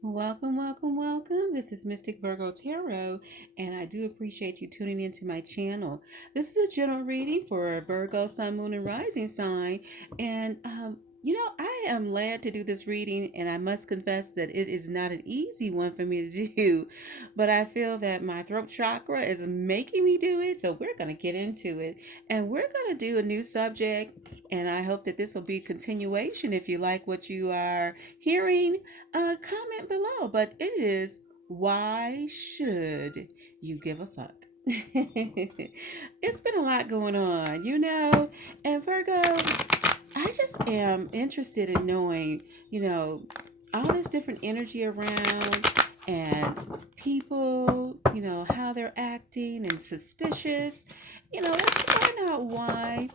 Welcome, welcome, welcome. This is Mystic Virgo Tarot, and I do appreciate you tuning into my channel. This is a general reading for Virgo, Sun, Moon, and Rising sign. I am led to do this reading, and I must confess that it is not an easy one for me to do, but I feel that my throat chakra is making me do it, so we're going to get into it. And we're going to do a new subject, and I hope that this will be a continuation. If you like what you are hearing, comment below. But it is, why should you give a fuck? It's been a lot going on, and Virgo, I just am interested in knowing, all this different energy around and people, how they're acting and suspicious. Let's find out why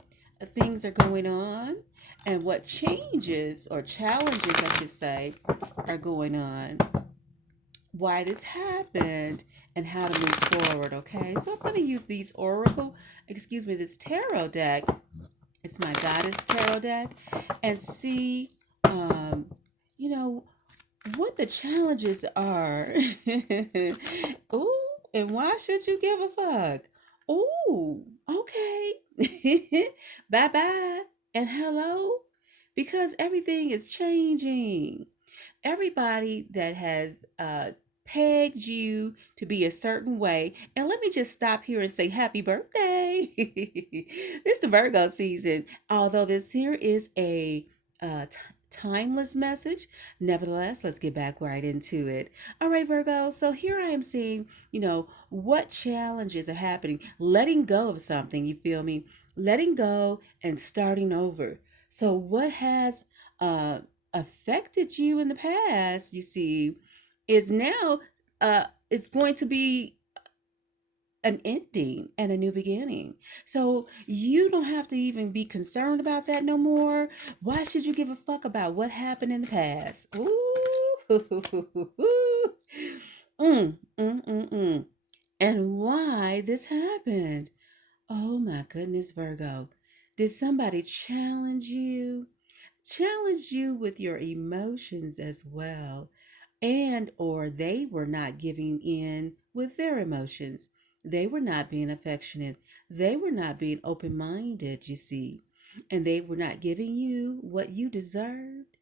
things are going on and what changes or challenges, I should say, are going on, why this happened, and how to move forward. Okay, so I'm going to use this tarot deck. It's my Goddess Tarot deck, and see, um, you know, what the challenges are. Ooh, and why should you give a fuck? Ooh, okay. Bye bye and hello, because everything is changing. Everybody that has pegged you to be a certain way. And let me just stop here and say happy birthday. It's the Virgo season. Although this here is a timeless message, nevertheless, let's get back right into it. All right, Virgo. So here I am seeing, what challenges are happening. Letting go of something, you feel me? Letting go and starting over. So what has affected you in the past, you see, is now is going to be an ending and a new beginning. So you don't have to even be concerned about that no more. Why should you give a fuck about what happened in the past? Ooh. Mm. And why this happened. Oh my goodness, Virgo. Did somebody challenge you? Challenge you with your emotions as well, and or they were not giving in with their emotions. They were not being affectionate. They were not being open-minded, you see, and they were not giving you what you deserved.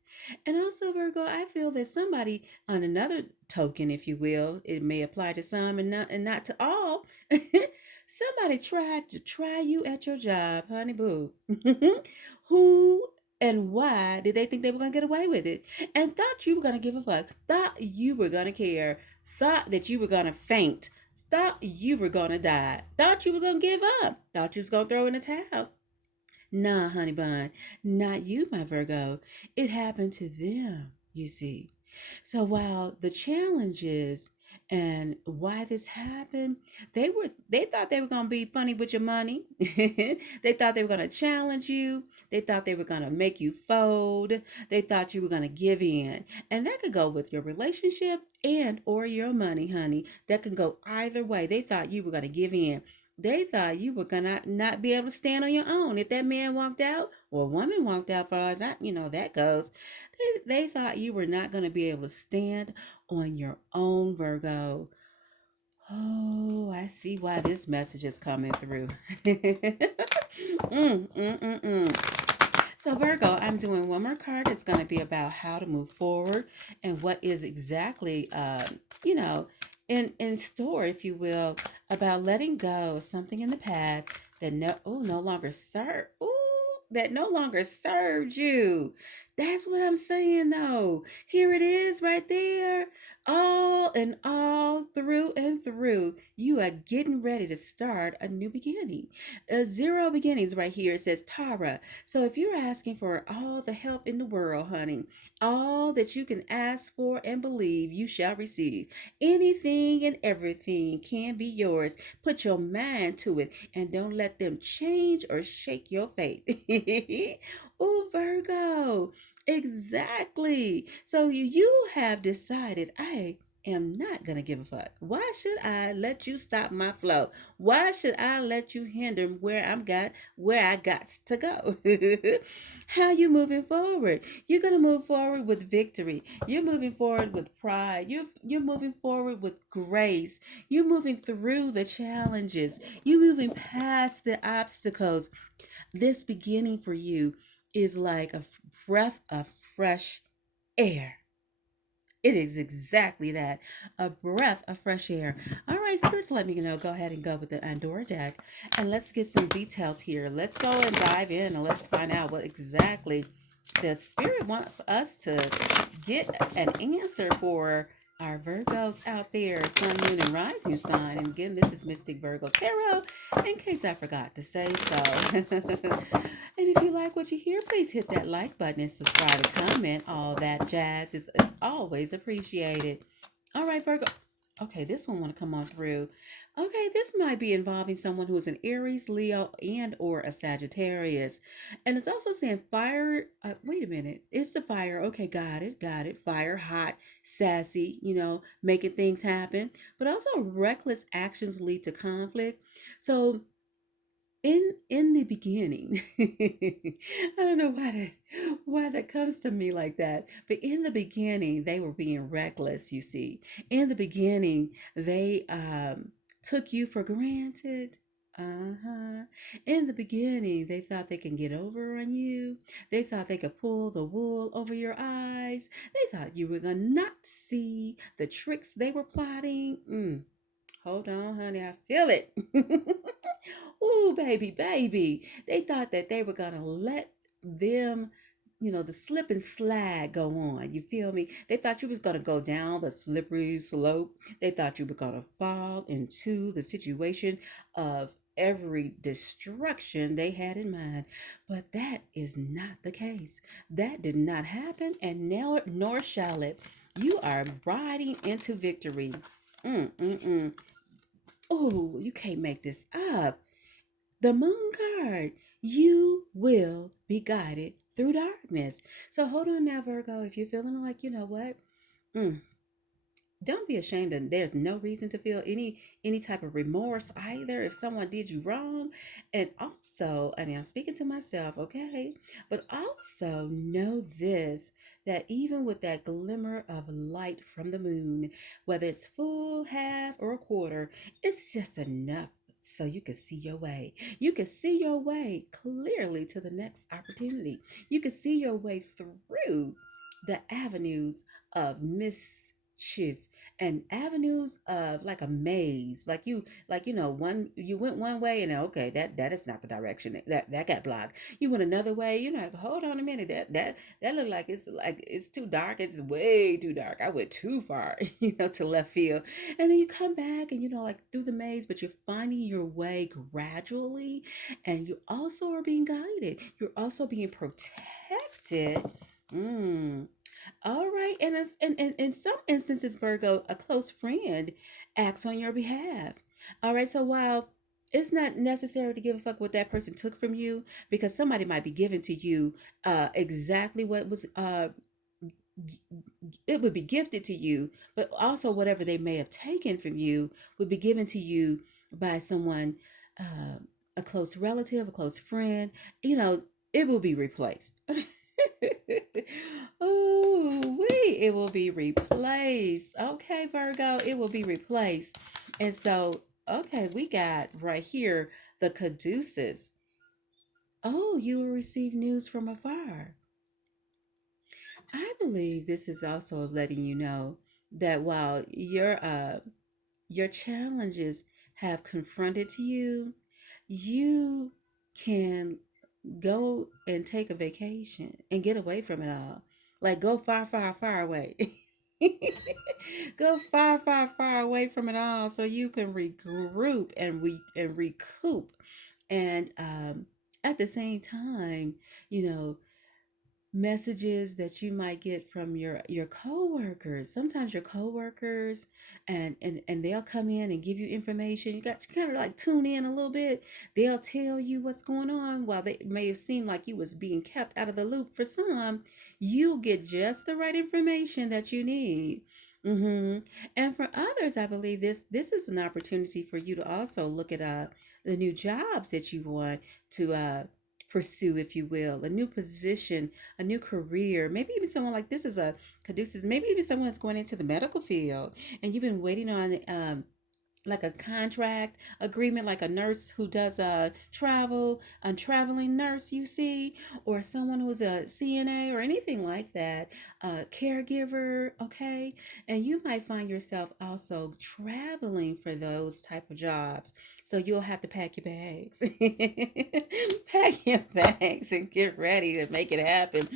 And also, Virgo, I feel that somebody, on another token, if you will, it may apply to some and not to all. Somebody tried to try you at your job, honey boo. Who and why did they think they were going to get away with it? And thought you were going to give a fuck, thought you were going to care, thought that you were going to faint, thought you were going to die, thought you were going to give up, thought you was going to throw in the towel. Nah, honey bun, not you, my Virgo. It happened to them, you see. So while the challenges and why this happened, they thought they were gonna be funny with your money. They thought they were gonna challenge you. They thought they were gonna make you fold. They thought you were gonna give in. And that could go with your relationship and or your money, honey. That could go either way. They thought you were gonna give in. They thought you were gonna not be able to stand on your own. If that man walked out or a woman walked out, far as that goes, they thought you were not going to be able to stand on your own, Virgo. Oh, I see why this message is coming through. So, Virgo, I'm doing one more card. It's going to be about how to move forward and what is exactly, you know, in store, if you will, about letting go of something in the past that no longer that no longer serves you. That's what I'm saying, though. Here it is, right there. All and all, through and through, you are getting ready to start a new beginning. Zero beginnings right here. It says Tara. So if you're asking for all the help in the world, honey, all that you can ask for and believe, you shall receive. Anything and everything can be yours. Put your mind to it and don't let them change or shake your fate. Oh, Virgo. Exactly. So you have decided, hey, am not going to give a fuck. Why should I let you stop my flow? Why should I let you hinder where I got to go? How you moving forward? You're going to move forward with victory. You're moving forward with pride. You're moving forward with grace. You're moving through the challenges. You're moving past the obstacles. This beginning for you is like a breath of fresh air. It is exactly that, a breath of fresh air. All right, spirits, let me know. Go ahead and go with the Andorra deck. And let's get some details here. Let's go and dive in and let's find out what exactly the spirit wants us to get an answer for our Virgos out there, Sun, Moon, and Rising sign. And again, this is Mystic Virgo Tarot, in case I forgot to say so. And if you like what you hear, please hit that like button and subscribe and comment. All that jazz is always appreciated. All right, Virgo. Okay, this one want to come on through. Okay, this might be involving someone who is an Aries, Leo, and or a Sagittarius. And it's also saying fire. Wait a minute. It's the fire. Okay, got it. Fire, hot, sassy, making things happen. But also reckless actions lead to conflict. So in the beginning, I don't know why that comes to me like that, but in the beginning they were being reckless. You see, in the beginning they took you for granted. Uh-huh. In the beginning, they thought they can get over on you. They thought they could pull the wool over your eyes. They thought you were gonna not see the tricks they were plotting. Hold on, honey, I feel it. Ooh, baby, baby. They thought that they were going to let them, the slip and slide go on. You feel me? They thought you was going to go down the slippery slope. They thought you were going to fall into the situation of every destruction they had in mind. But that is not the case. That did not happen, and now nor shall it. You are riding into victory. Mm-mm-mm. Oh, you can't make this up. The moon card. You will be guided through darkness. So hold on now, Virgo. If you're feeling like, you know what? Mm, don't be ashamed, and there's no reason to feel any type of remorse either if someone did you wrong. And also, I mean, I'm speaking to myself, okay, but also know this, that even with that glimmer of light from the moon, whether it's full, half, or a quarter, it's just enough so you can see your way. You can see your way clearly to the next opportunity. You can see your way through the avenues of mischief and avenues of like a maze, one you went one way and okay, that is not the direction that got blocked. You went another way, hold on a minute, that looked like it's too dark, it's way too dark, I went too far, to left field. And then you come back and like through the maze, but you're finding your way gradually, and you also are being guided, you're also being protected. mm. All right, and in some instances, Virgo, a close friend acts on your behalf. All right, so while it's not necessary to give a fuck what that person took from you, because somebody might be giving to you exactly what was it would be gifted to you, but also whatever they may have taken from you would be given to you by someone, uh, a close relative, a close friend. You know, it will be replaced. Oh, it will be replaced. Okay, Virgo, it will be replaced. And so, okay, we got right here the caduceus. Oh, you will receive news from afar. I believe this is also letting you know that while your challenges have confronted to you, you can go and take a vacation and get away from it all. Like go far, far, far away. Go far, far, far away from it all so you can regroup and recoup. And at the same time, you know, messages that you might get from your coworkers. Sometimes your coworkers and they'll come in and give you information. You got to kind of like tune in a little bit. They'll tell you what's going on. While they may have seemed like you was being kept out of the loop for some, you get just the right information that you need. Mm-hmm. And for others, I believe this is an opportunity for you to also look at the new jobs that you want to pursue, if you will, a new position, a new career. Maybe even someone like this is a caduceus. Maybe even someone that's going into the medical field, and you've been waiting on like a contract agreement, like a nurse who does travel, a traveling nurse, you see, or someone who's a CNA or anything like that, a caregiver, okay. And you might find yourself also traveling for those type of jobs, so you'll have to pack your bags. Pack your bags and get ready to make it happen.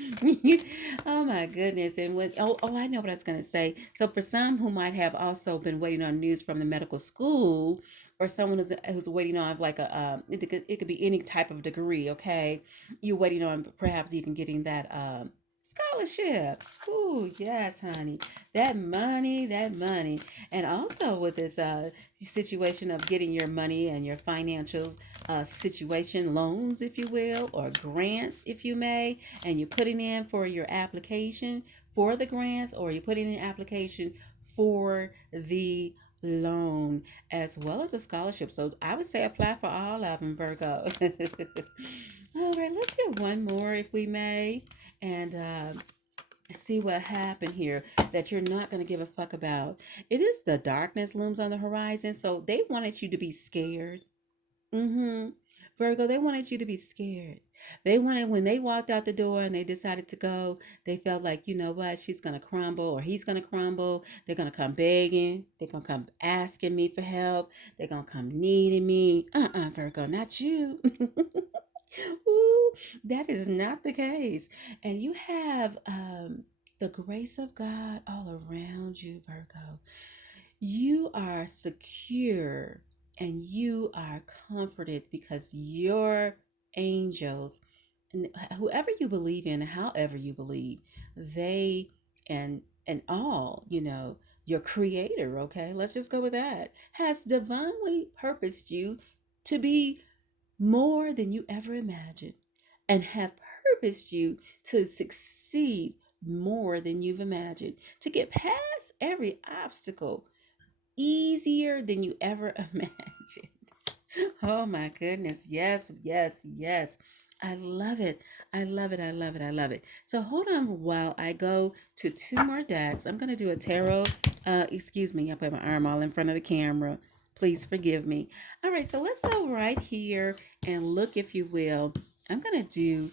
Oh my goodness. And when I know what I was going to say. So for some who might have also been waiting on news from the medical school, or someone who's waiting on like it could be any type of degree, okay, you're waiting on perhaps even getting that scholarship. Ooh, yes, honey. That money. And also with this situation of getting your money and your financial situation, loans, if you will, or grants, if you may, and you're putting in for your application for the grants, or you're putting in an application for the loan as well as a scholarship. So I would say apply for all of them, Virgo. All right, let's get one more if we may, and see what happened here that you're not going to give a fuck about. It is the darkness looms on the horizon, so they wanted you to be scared. Mm-hmm. Virgo, they wanted you to be scared. They wanted, when they walked out the door and they decided to go, they felt like, you know what, she's going to crumble or he's going to crumble. They're going to come begging. They're going to come asking me for help. They're going to come needing me. Virgo, not you. Ooh, that is not the case. And you have the grace of God all around you, Virgo. You are secure and you are comforted because your angels, and whoever you believe in, however you believe, they and all, your creator, okay? Let's just go with that, has divinely purposed you to be more than you ever imagined, and have purposed you to succeed more than you've imagined, to get past every obstacle easier than you ever imagined. Oh my goodness. Yes, yes, yes. I love it. I love it. I love it. I love it. So hold on while I go to two more decks. I'm going to do a tarot. Excuse me. I put my arm all in front of the camera. Please forgive me. All right. So let's go right here and look, if you will. I'm going to do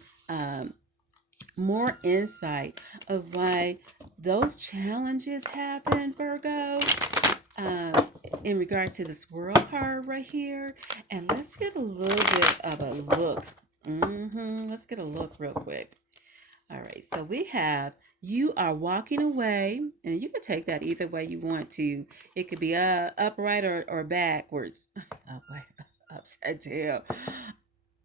more insight of why those challenges happen, Virgo, um, in regards to this world card right here. And let's get a little bit of a look. Let's get a look real quick. All right, so we have you are walking away, and you can take that either way you want to. It could be upright or backwards. Upright, upside down.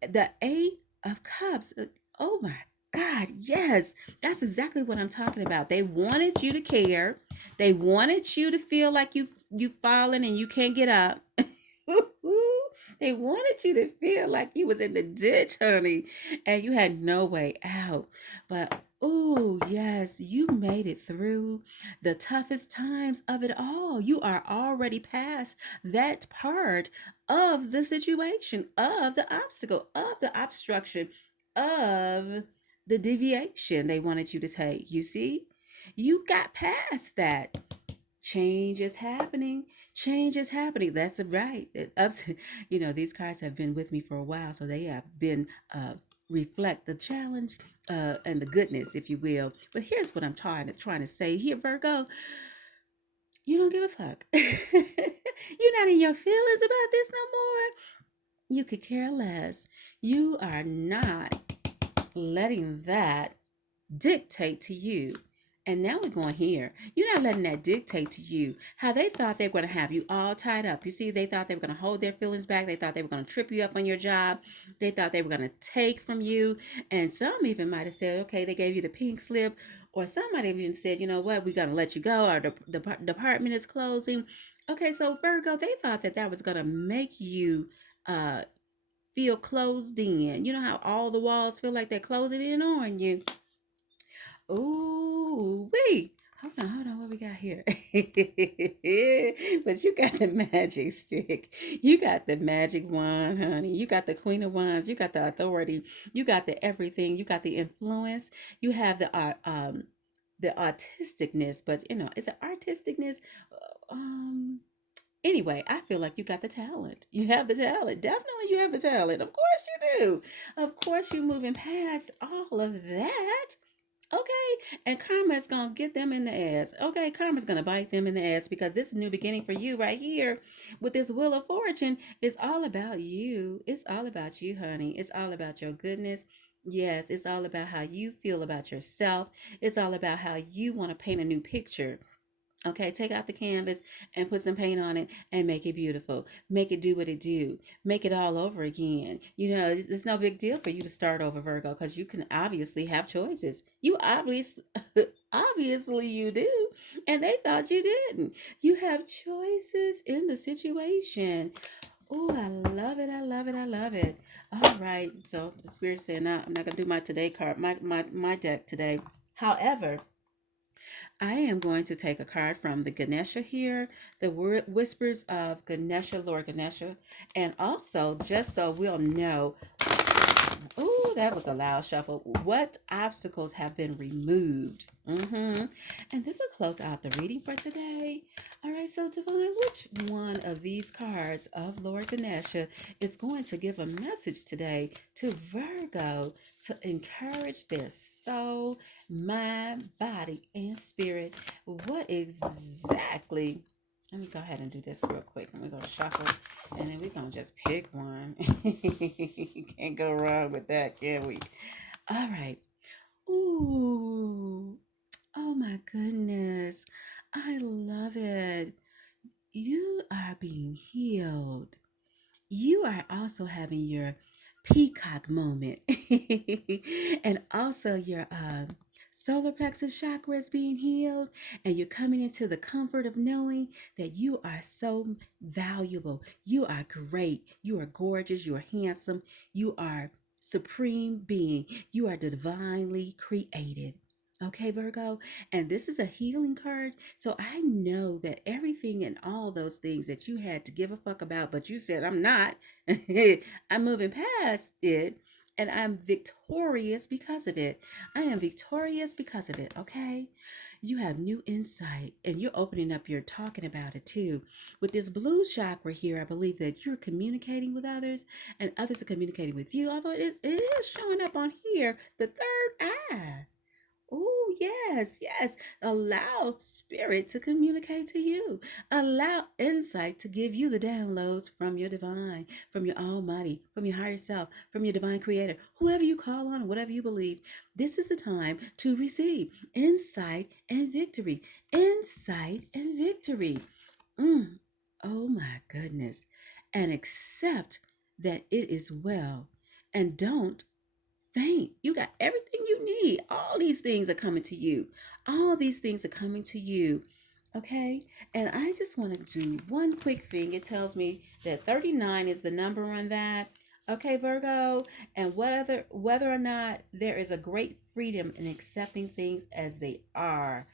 The Eight of Cups. Oh my God, yes. That's exactly what I'm talking about. They wanted you to care. They wanted you to feel like you've fallen and you can't get up. They wanted you to feel like you was in the ditch, honey, and you had no way out. But oh yes, you made it through the toughest times of it all. You are already past that part of the situation, of the obstacle, of the obstruction, of the deviation they wanted you to take. You see, you got past that. Change is happening. Change is happening. That's right. These cards have been with me for a while, so they have been reflect the challenge and the goodness, if you will. But here's what I'm trying to say here, Virgo. You don't give a fuck. You're not in your feelings about this no more. You could care less. You are not letting that dictate to you. And now we're going here. You're not letting that dictate to you how they thought they were going to have you all tied up. You see, they thought they were going to hold their feelings back. They thought they were going to trip you up on your job. They thought they were going to take from you. And some even might have said, okay, they gave you the pink slip. Or some might have even said, you know what, we're going to let you go. Or the department is closing. Okay, so Virgo, they thought that was going to make you uh, feel closed in. You know how all the walls feel like they're closing in on you. Ooh, wee. Hold on, what we got here? But you got the magic stick. You got the magic wand, honey. You got the Queen of Wands. You got the authority. You got the everything. You got the influence. You have the artisticness, but is it artisticness? Um, Anyway, I feel like you got the talent. You have the talent. Definitely, you have the talent. Of course, you do. Of course, you're moving past all of that. Okay, and karma's gonna get them in the ass. Okay, karma's gonna bite them in the ass because this new beginning for you right here with this Wheel of Fortune is all about you. It's all about you, honey. It's all about your goodness. Yes, it's all about how you feel about yourself. It's all about how you want to paint a new picture. Okay, take out the canvas and put some paint on it and make it beautiful. Make it do what it do. Make it all over again. It's no big deal for you to start over, Virgo, because you can obviously have choices. You obviously, obviously you do, and they thought you didn't. You have choices in the situation. Oh, I love it. I love it. I love it. All right. So the spirit saying, "No, I'm not gonna do my today card, my deck today. However, I am going to take a card from the Ganesha here, the whispers of Ganesha, Lord Ganesha, and also just so we'll know. Oh, that was a loud shuffle. What obstacles have been removed? And this will close out the reading for today. All right, so Divine, which one of these cards of Lord Ganesha is going to give a message today to Virgo to encourage their soul, mind, body, and spirit? What exactly? Let me go ahead and do this real quick. Let me go shuffle, and then we're going to just pick one. Can't go wrong with that, can we? All right. Ooh. Oh my goodness. I love it. You are being healed. You are also having your peacock moment. And also your solar plexus chakra is being healed, and you're coming into the comfort of knowing that you are so valuable. You are great. You are gorgeous. You are handsome. You are supreme being. You are divinely created. Okay, Virgo. And this is a healing card. So I know that everything and all those things that you had to give a fuck about, but you said, I'm not. I'm moving past it. And I'm victorious because of it. I am victorious because of it. Okay. You have new insight and you're opening up, you're talking about it too. With this blue chakra here, I believe that you're communicating with others and others are communicating with you. Although it is showing up on here, the third eye. Oh, yes, yes. Allow spirit to communicate to you. Allow insight to give you the downloads from your divine, from your almighty, from your higher self, from your divine creator, whoever you call on, whatever you believe. This is the time to receive insight and victory. Insight and victory. Mm. Oh, my goodness. And accept that it is well. And don't faint. You got everything you need. All these things are coming to you. All these things are coming to you. Okay? And I just want to do one quick thing. It tells me that 39 is the number on that. Okay, Virgo, and whether or not there is a great freedom in accepting things as they are,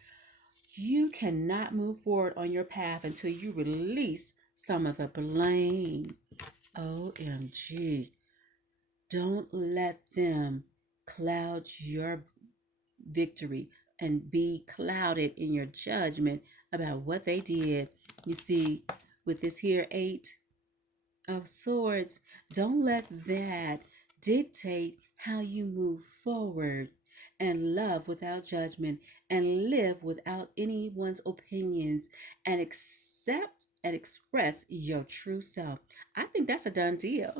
you cannot move forward on your path until you release some of the blame. OMG. Don't let them cloud your victory and be clouded in your judgment about what they did. You see, with this here eight of swords, don't let that dictate how you move forward and love without judgment and live without anyone's opinions and accept and express your true self. I think that's a done deal.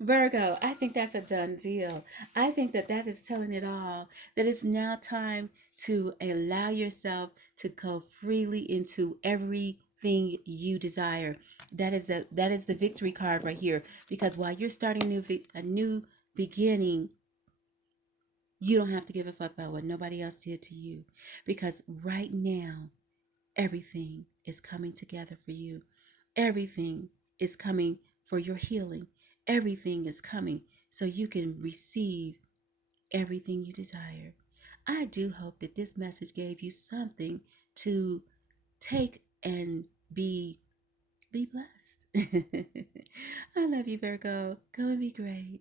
Virgo, I think that's a done deal. I think that that is telling it all, that it's now time to allow yourself to go freely into everything you desire. That is the victory card right here, because while you're starting a new beginning, you don't have to give a fuck about what nobody else did to you, because right now everything is coming together for you. Everything is coming for your healing. Everything is coming so you can receive everything you desire. I do hope that this message gave you something to take and be blessed. I love you, Virgo. Go and be great.